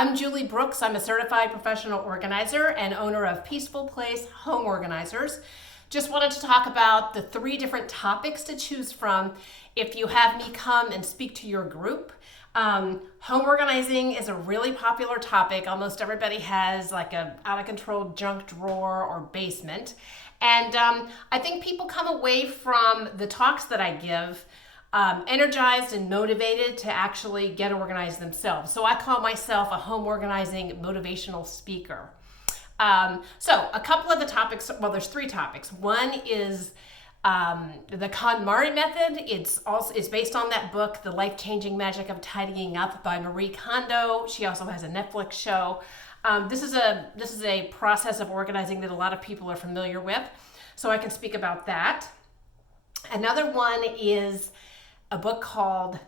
I'm Julie Brooks. I'm a certified professional organizer and owner of Peaceful Place Home Organizers. Just wanted to talk about the 3 different topics to choose from if you have me come and speak to your group. Home organizing is a really popular topic. Almost everybody has like a out of control junk drawer or basement. And I think people come away from the talks that I give energized and motivated to actually get organized themselves. So I call myself a home organizing motivational speaker. So a couple of the topics, well, there's 3 topics. One is the KonMari method. It's based on that book, The Life-Changing Magic of Tidying Up by Marie Kondo. She also has a Netflix show. This is a process of organizing that a lot of people are familiar with, so I can speak about that. Another one is a book called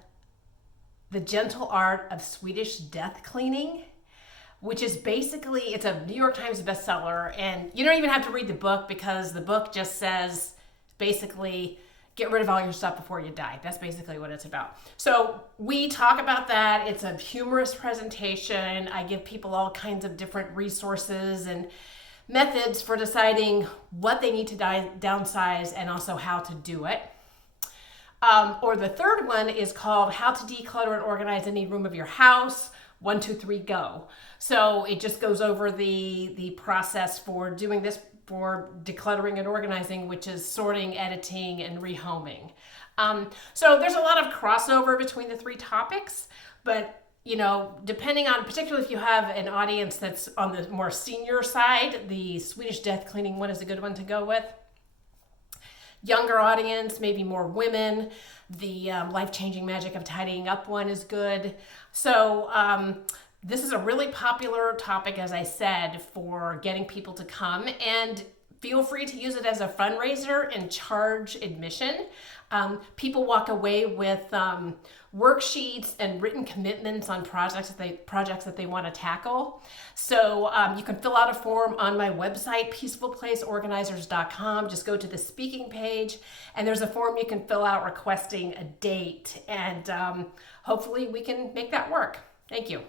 The Gentle Art of Swedish Death Cleaning, which is basically, it's a New York Times bestseller, and you don't even have to read the book because the book just says basically get rid of all your stuff before you die. That's basically what it's about. So we talk about that. It's a humorous presentation. I give people all kinds of different resources and methods for deciding what they need to downsize and also how to do it. Or the third one is called How to Declutter and Organize Any Room of Your House. 1, 2, 3, go. So it just goes over the process for doing this, for decluttering and organizing, which is sorting, editing, and rehoming. So there's a lot of crossover between the 3 topics, but depending on, particularly if you have an audience that's on the more senior side, the Swedish death cleaning one is a good one to go with. Younger audience, maybe more women, the life-changing magic of tidying up one is good. So this is a really popular topic, as I said, for getting people to come, and feel free to use it as a fundraiser and charge admission. People walk away with worksheets and written commitments on projects that they want to tackle. So you can fill out a form on my website, peacefulplaceorganizers.com. Just go to the speaking page, and there's a form you can fill out requesting a date, and hopefully we can make that work. Thank you.